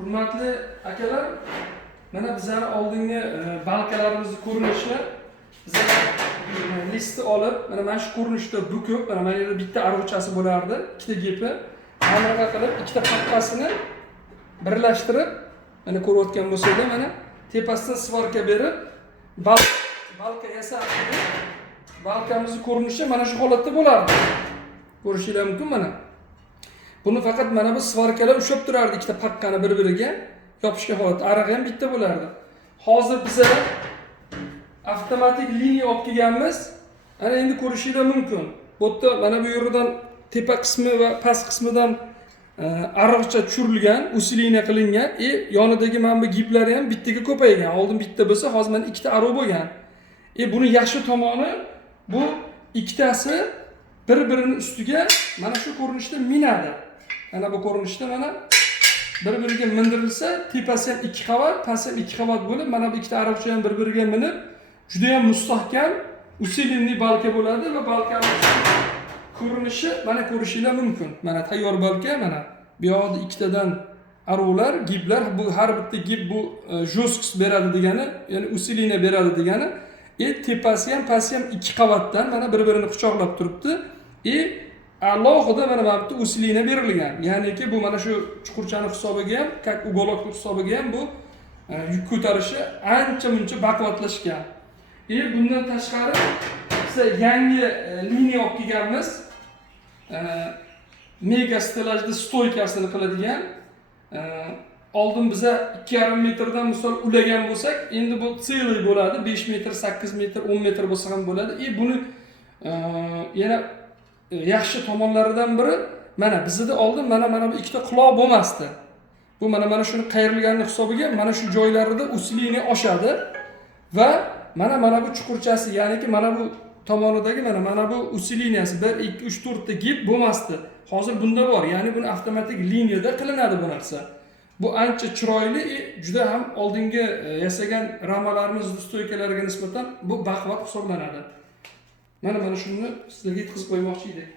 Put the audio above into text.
Hurmatli akalar, mana bizlar oldingi balkalarimizni ko'rinishi bizlar listi olib, mana shu ko'rinishda bukib, mana yerda bitta arg'uchasi bo'lardi, ikkita gepi, anaqa qilib, ikkita paqqasini birlashtirib, mana ko'rayotgan bo'lsanglar, mana tepasidan svarka berib, balka yasab, balkamizning ko'rinishi mana shu holatda bo'lardi. Ko'rishingiz mumkin mana. Buni faqat mana bu svarkalar ushlab turardi, ikkita paqqani bir-biriga yopishgan holatda. Arig'i ham bitta bo'lardi. Hozir bizlar avtomatik liniya olib kelganmiz. Ana endi ko'rishingiz mumkin. Bu yerda mana bu yerdan tepa qismi va past qismidan ariqcha tushirilgan, usiliniya qilingan, yonidagi mana bu giplari ham bittaga ko'paygan. Oldin bitta bo'lsa, hozir mana ikkita ariq bo'lgan. Buni yaxshi tomoni bu ikkitasi bir-birini ustiga mana shu ko'rinishda minadi. Mana bu ko'rinishda mana bir-biriga mindirilsa, tepasi ham 2 qavat, pasti ham 2 qavat bo'lib, mana bu ikkita ariqcha ham bir-biriga minib, juda ham mustahkam usilinli balka bo'ladi va balkaning ko'rinishi mana ko'rishingiz mumkin. Mana tayyor balka, mana bu yoqda ikkitadan ariqlar, giplar, bu har bitta gip bu jo'stkis beradi degani, ya'ni usiliniya beradi degani. Tepasi ham, pasti ham 2 qavatdan mana bir-birini quchoqlab turibdi. Alohida mana bu yerda usiliniya berilgan. Ya'niki bu mana shu chuqurchani hisobiga ham, как уголок hisobiga ham bu yuk ko'tarishi ancha-muncha baquvvatlashgan. Bundan tashqari biz yangi liniya olib kelganmiz. Mega stelajda stoykasini qiladigan. Oldin biza 2,5 metrdan misol ulagan bo'lsak, endi bu целый bo'ladi. 5 metr, 8 metr, 10 metr bo'lsa ham bo'ladi. Buni yana yaxshi tomonlaridan biri mana bizda oldin mana bu ikkita quloq bo'lmasdi. Bu mana shuni qayrilganlik hisobiga mana shu joylarida usiliniya oshadi va mana bu chuqurchasi, ya'niki mana bu tomonidagi mana bu usiliniyasi 1 2 3 4 ta gip bo'lmasdi. Hozir bunda bor. Ya'ni buni avtomatik liniyada qilinadi bu narsa. Bu ancha chiroyli, juda ham oldingi yasagan ramalarimiz, stoykalarga nisbatan bu baquvvat hisoblanadi. Mana shuni sizlarga yetkazib qo'ymoqchi edik.